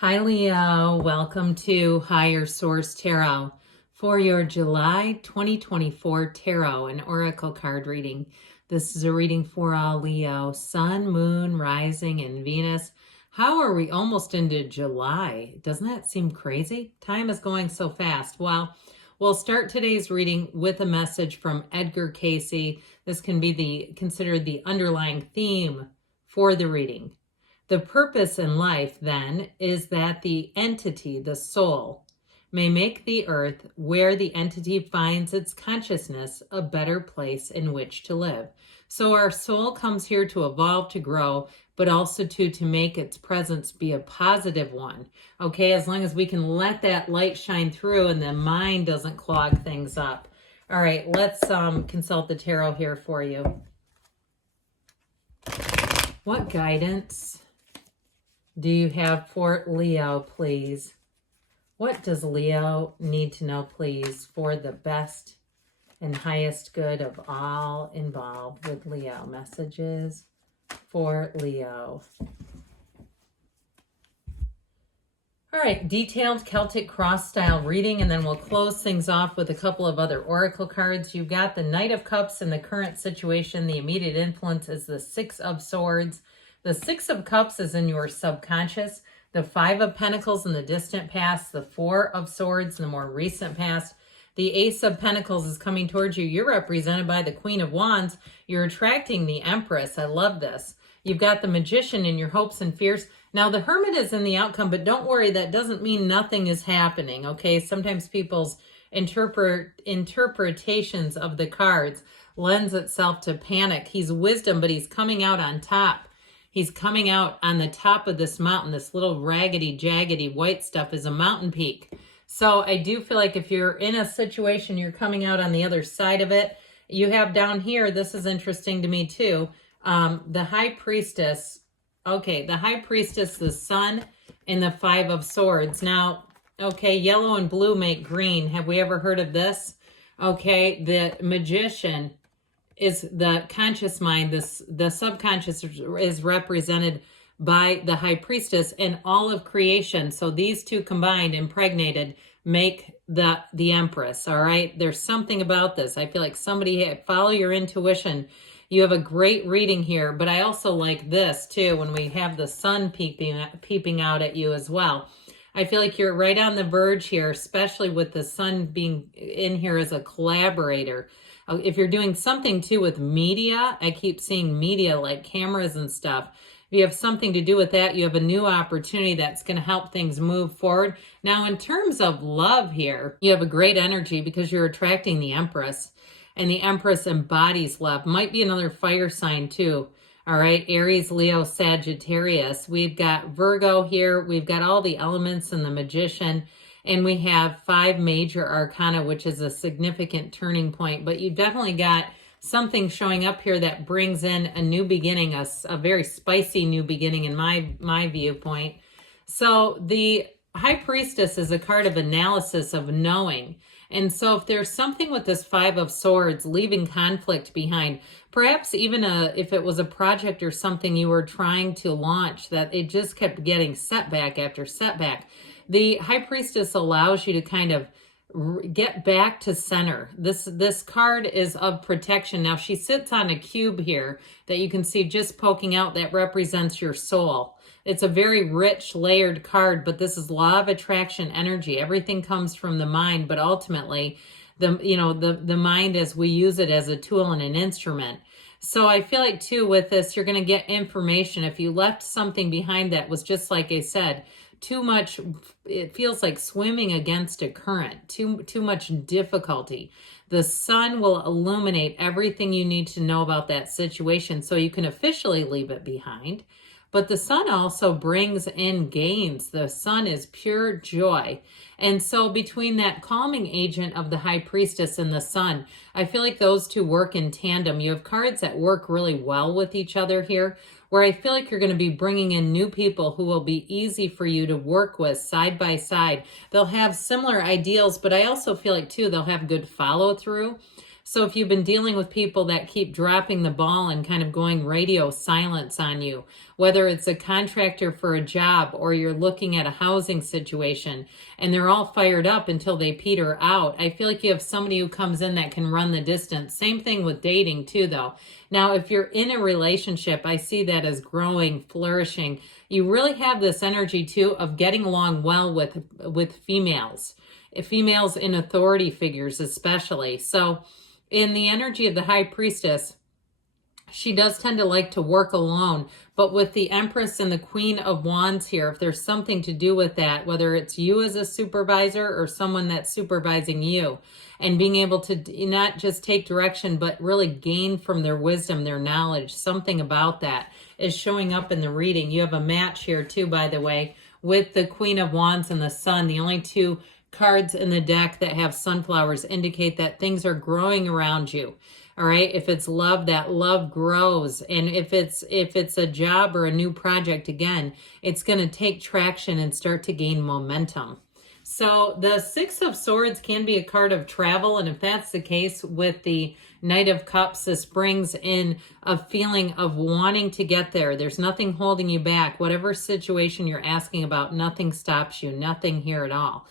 Hi, Leo. Welcome to Higher Source Tarot for your July 2024 Tarot and Oracle card reading. This is a reading for all Leo, Sun, Moon, Rising, and Venus. How are we almost into July? Doesn't that seem crazy? Time is going so fast. Well, we'll start today's reading with a message from Edgar Cayce. This can be considered the underlying theme for the reading. The purpose in life, then, is that the entity, the soul, may make the earth where the entity finds its consciousness a better place in which to live. So our soul comes here to evolve, to grow, but also to make its presence be a positive one. Okay, as long as we can let that light shine through and the mind doesn't clog things up. All right, let's consult the tarot here for you. What guidance do you have for Leo, please? What does Leo need to know, please, for the best and highest good of all involved with Leo? Messages for Leo. All right, detailed Celtic cross-style reading, and then we'll close things off with a couple of other oracle cards. You've got the Knight of Cups in the current situation. The immediate influence is the Six of Swords. The Six of Cups is in your subconscious. The Five of Pentacles in the distant past. The Four of Swords in the more recent past. The Ace of Pentacles is coming towards you. You're represented by the Queen of Wands. You're attracting the Empress. I love this. You've got the Magician in your hopes and fears. Now, the Hermit is in the outcome, but don't worry. That doesn't mean nothing is happening, okay? Sometimes people's interpretations of the cards lends itself to panic. He's wisdom, but he's coming out on top. He's coming out on the top of this mountain. This little raggedy, jaggedy white stuff is a mountain peak. So I do feel like if you're in a situation, you're coming out on the other side of it. You have down here, this is interesting to me too, the High Priestess. Okay, the High Priestess, the Sun, and the Five of Swords. Now, okay, yellow and blue make green. Have we ever heard of this? Okay, the Magician is the conscious mind. The subconscious is represented by the High Priestess and all of creation. So these two combined, impregnated, make the Empress. All right, there's something about this. I feel like somebody, follow your intuition. You have a great reading here, but I also like this too when we have the sun peeping out at you as well. I feel like you're right on the verge here, especially with the sun being in here as a collaborator. If you're doing something too with media, I keep seeing media like cameras and stuff. If you have something to do with that, you have a new opportunity that's going to help things move forward. Now, in terms of love here, you have a great energy because you're attracting the Empress, and the Empress embodies love. Might be another fire sign too. All right, Aries, Leo, Sagittarius. We've got Virgo here. We've got all the elements and the Magician. And we have 5 major arcana, which is a significant turning point. But you've definitely got something showing up here that brings in a new beginning, a very spicy new beginning in my viewpoint. So the High Priestess is a card of analysis, of knowing. And so if there's something with this Five of Swords, leaving conflict behind, perhaps even if it was a project or something you were trying to launch, that it just kept getting setback after setback. The High Priestess allows you to kind of get back to center. This card is of protection. Now, she sits on a cube here that you can see just poking out that represents your soul. It's a very rich, layered card, but this is law of attraction energy. Everything comes from the mind, but ultimately, the mind, as we use it as a tool and an instrument. So I feel like too with this, you're going to get information. If you left something behind that was just like I said, too much, it feels like swimming against a current, too much difficulty. The sun will illuminate everything you need to know about that situation so you can officially leave it behind. But the sun also brings in gains. The sun is pure joy. And so between that calming agent of the High Priestess and the sun, I feel like those two work in tandem. You have cards that work really well with each other here, where I feel like you're going to be bringing in new people who will be easy for you to work with side by side. They'll have similar ideals, but I also feel like too, they'll have good follow through. So if you've been dealing with people that keep dropping the ball and kind of going radio silence on you, whether it's a contractor for a job or you're looking at a housing situation and they're all fired up until they peter out, I feel like you have somebody who comes in that can run the distance. Same thing with dating too, though. Now, if you're in a relationship, I see that as growing, flourishing. You really have this energy too of getting along well with females in authority figures especially. So in the energy of the high priestess, she does tend to like to work alone, but with the Empress and the Queen of Wands here, if there's something to do with that, whether it's you as a supervisor or someone that's supervising you, and being able to not just take direction, but really gain from their wisdom, their knowledge, something about that is showing up in the reading. You have a match here too, by the way, with the Queen of Wands and the Sun. The only two cards in the deck that have sunflowers indicate that things are growing around you. All right. If it's love, that love grows. And if it's a job or a new project, again, it's going to take traction and start to gain momentum. So the Six of Swords can be a card of travel. And if that's the case with the Knight of Cups, this brings in a feeling of wanting to get there. There's nothing holding you back. Whatever situation you're asking about, nothing stops you, nothing here at all.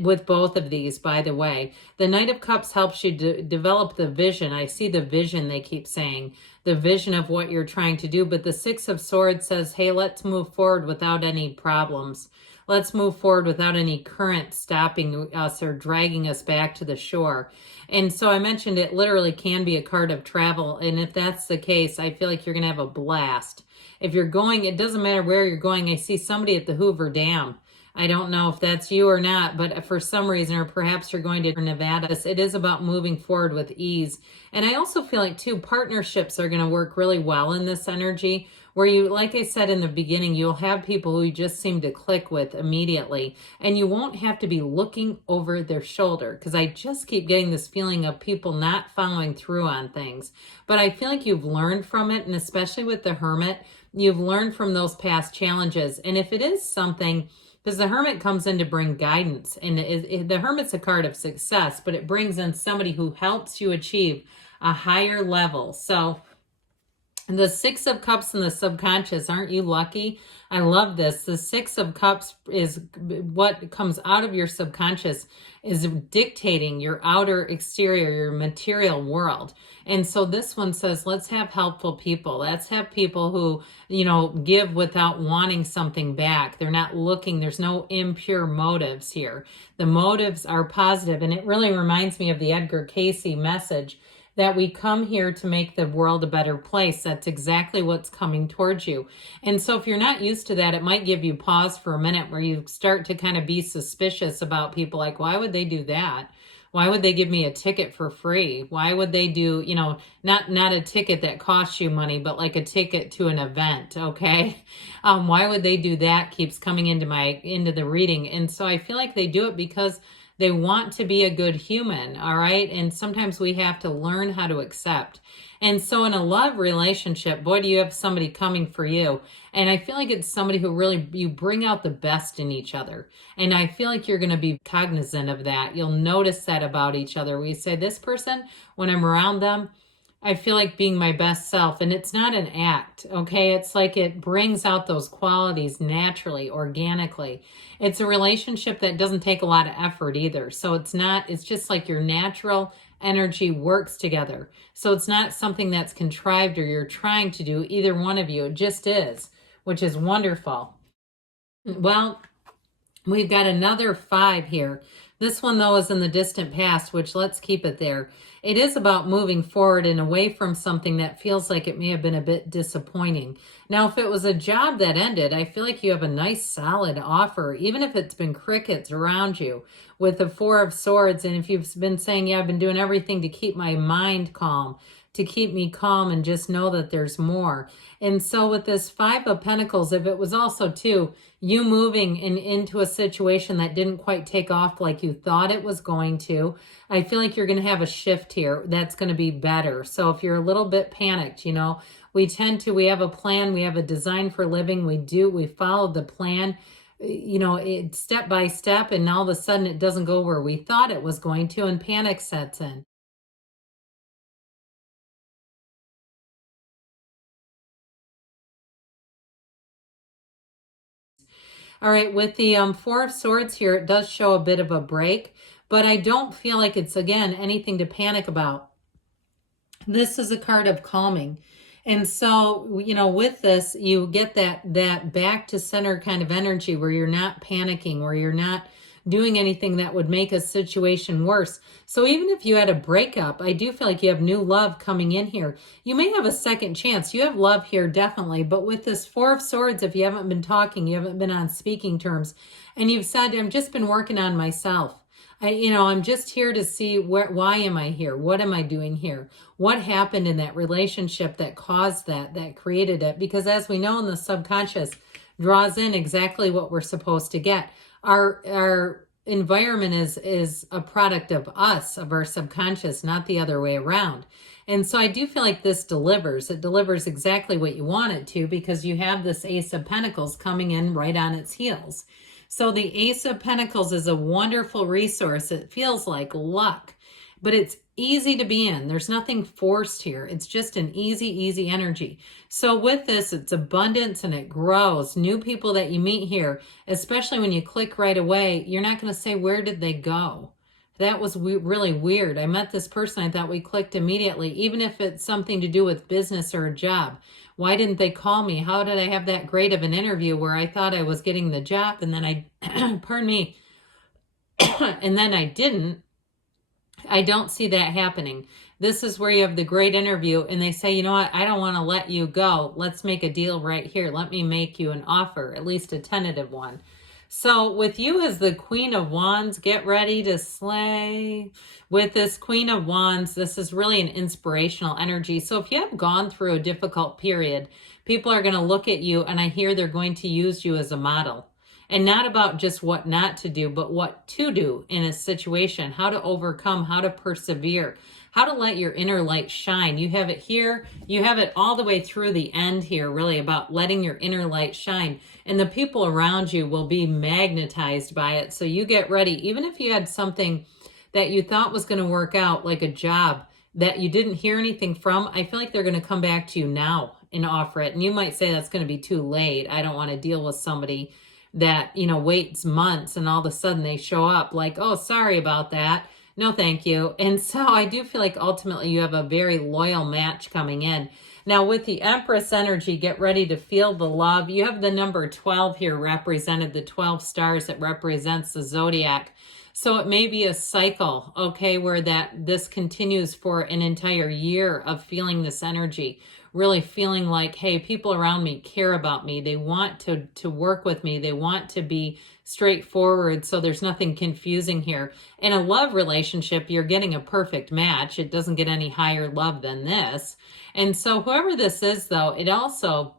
With both of these, by the way, the Knight of Cups helps you develop the vision. I see the vision, they keep saying, the vision of what you're trying to do. But the Six of Swords says, hey, let's move forward without any problems. Let's move forward without any current stopping us or dragging us back to the shore. And so I mentioned it literally can be a card of travel. And if that's the case, I feel like you're going to have a blast. If you're going, it doesn't matter where you're going. I see somebody at the Hoover Dam. I don't know if that's you or not, but for some reason, or perhaps you're going to Nevada, it is about moving forward with ease. And I also feel like, too, partnerships are going to work really well in this energy, where you, like I said in the beginning, you'll have people who you just seem to click with immediately, and you won't have to be looking over their shoulder, because I just keep getting this feeling of people not following through on things. But I feel like you've learned from it, and especially with the Hermit, you've learned from those past challenges. And if it is something, because the Hermit comes in to bring guidance, and the Hermit's a card of success, but it brings in somebody who helps you achieve a higher level. So the Six of Cups and the subconscious, aren't you lucky? I love this. The Six of Cups is what comes out of your subconscious is dictating your outer exterior, your material world. And so this one says, let's have helpful people. Let's have people who, give without wanting something back. They're not looking. There's no impure motives here. The motives are positive. And it really reminds me of the Edgar Cayce message that we come here to make the world a better place. That's exactly what's coming towards you. And so if you're not used to that, it might give you pause for a minute where you start to kind of be suspicious about people like, why would they do that? Why would they give me a ticket for free? Why would they do, not a ticket that costs you money, but like a ticket to an event, okay? Why would they do that? Keeps coming into the reading. And so I feel like they do it because they want to be a good human, all right? And sometimes we have to learn how to accept. And so in a love relationship, boy, do you have somebody coming for you. And I feel like it's somebody who really, you bring out the best in each other. And I feel like you're going to be cognizant of that. You'll notice that about each other. We say, this person, when I'm around them, I feel like being my best self. And it's not an act, okay? It's like it brings out those qualities naturally, organically. It's a relationship that doesn't take a lot of effort either. So it's just like your natural energy works together. So it's not something that's contrived or you're trying to do, either one of you. It just is, which is wonderful. Well, we've got another 5 here. This one, though, is in the distant past, which let's keep it there. It is about moving forward and away from something that feels like it may have been a bit disappointing. Now, if it was a job that ended, I feel like you have a nice, solid offer, even if it's been crickets around you with the 4 of Swords. And if you've been saying, yeah, I've been doing everything to keep my mind calm, to keep me calm and just know that there's more. And so with this 5 of Pentacles, if it was also too, you moving into a situation that didn't quite take off like you thought it was going to, I feel like you're going to have a shift here that's going to be better. So if you're a little bit panicked, we have a plan, we have a design for living, we follow the plan, step by step, and all of a sudden it doesn't go where we thought it was going to, and panic sets in. All right, with the Four of Swords here, it does show a bit of a break, but I don't feel like it's, again, anything to panic about. This is a card of calming. And so, you know, with this, you get that back to center kind of energy where you're not panicking, where you're not doing anything that would make a situation worse. So even if you had a breakup, I do feel like you have new love coming in here. You may have a second chance. You have love here, definitely. But with this Four of Swords, if you haven't been talking, you haven't been on speaking terms, and you've said, I've just been working on myself. I'm just here to see why am I here? What am I doing here? What happened in that relationship that caused that created it? Because as we know, in the subconscious draws in exactly what we're supposed to get. Our environment is a product of us, of our subconscious, not the other way around. And so I do feel like this delivers. It delivers exactly what you want it to, because you have this Ace of Pentacles coming in right on its heels. So the Ace of Pentacles is a wonderful resource. It feels like luck, but it's easy to be in. There's nothing forced here. It's just an easy energy. So with this, it's abundance and it grows. New people that you meet here, especially when you click right away, you're not going to say, where did they go? That was really weird. I met this person, I thought we clicked immediately, even if it's something to do with business or a job. Why didn't they call me? How did I have that great of an interview where I thought I was getting the job and then I, pardon me, and then I didn't? I don't see that happening. This is where you have the great interview and they say, you know what, I don't want to let you go. Let's make a deal right here. Let me make you an offer, at least a tentative one. So with you as the Queen of Wands, get ready to slay. With this Queen of Wands, this is really an inspirational energy. So if you have gone through a difficult period, people are going to look at you and I hear they're going to use you as a model. And not about just what not to do, but what to do in a situation, how to overcome, how to persevere, how to let your inner light shine. You have it here. You have it all the way through the end here, really about letting your inner light shine. And the people around you will be magnetized by it. So you get ready. Even if you had something that you thought was going to work out, like a job that you didn't hear anything from, I feel like they're going to come back to you now and offer it. And you might say that's going to be too late. I don't want to deal with somebody that, waits months and all of a sudden they show up like, oh, sorry about that. No, thank you. And so I do feel like ultimately you have a very loyal match coming in. Now with the Empress energy, get ready to feel the love. You have the number 12 here represented, the 12 stars that represents the zodiac. So it may be a cycle, okay, where this continues for an entire year of feeling this energy. Really feeling like, hey, people around me care about me. They want to work with me. They want to be straightforward, so there's nothing confusing here. In a love relationship, you're getting a perfect match. It doesn't get any higher love than this. And so whoever this is, though, it also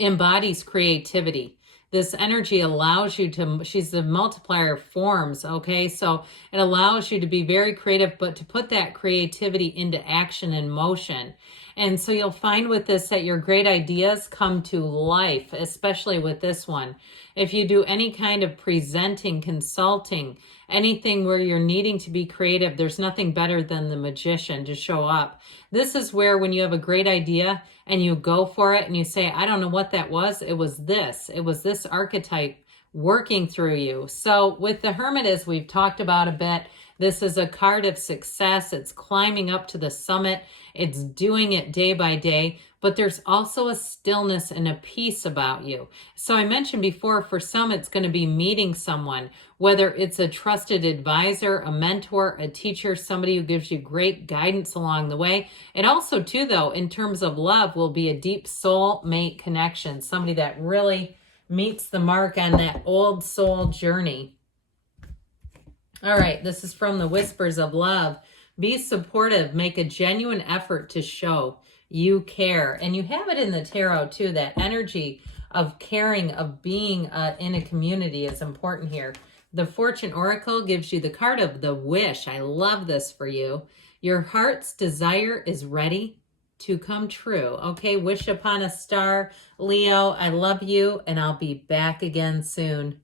embodies creativity. This energy allows you to, she's the multiplier of forms, okay? So it allows you to be very creative, but to put that creativity into action and motion. And so you'll find with this that your great ideas come to life, especially with this one. If you do any kind of presenting, consulting, anything where you're needing to be creative, there's nothing better than the magician to show up. This is where when you have a great idea and you go for it and you say, I don't know what that was. It was this archetype working through you. So with the Hermit, as we've talked about a bit, this is a card of success. It's climbing up to the summit. It's doing it day by day, but there's also a stillness and a peace about you. So I mentioned before, for some, it's going to be meeting someone, whether it's a trusted advisor, a mentor, a teacher, somebody who gives you great guidance along the way. It also, too, though, in terms of love, will be a deep soul mate connection, somebody that really meets the mark on that old soul journey. All right, this is from the Whispers of Love. Be supportive. Make a genuine effort to show you care. And you have it in the tarot, too. That energy of caring, of being in a community is important here. The Fortune Oracle gives you the card of the wish. I love this for you. Your heart's desire is ready to come true. Okay, wish upon a star. Leo, I love you, and I'll be back again soon.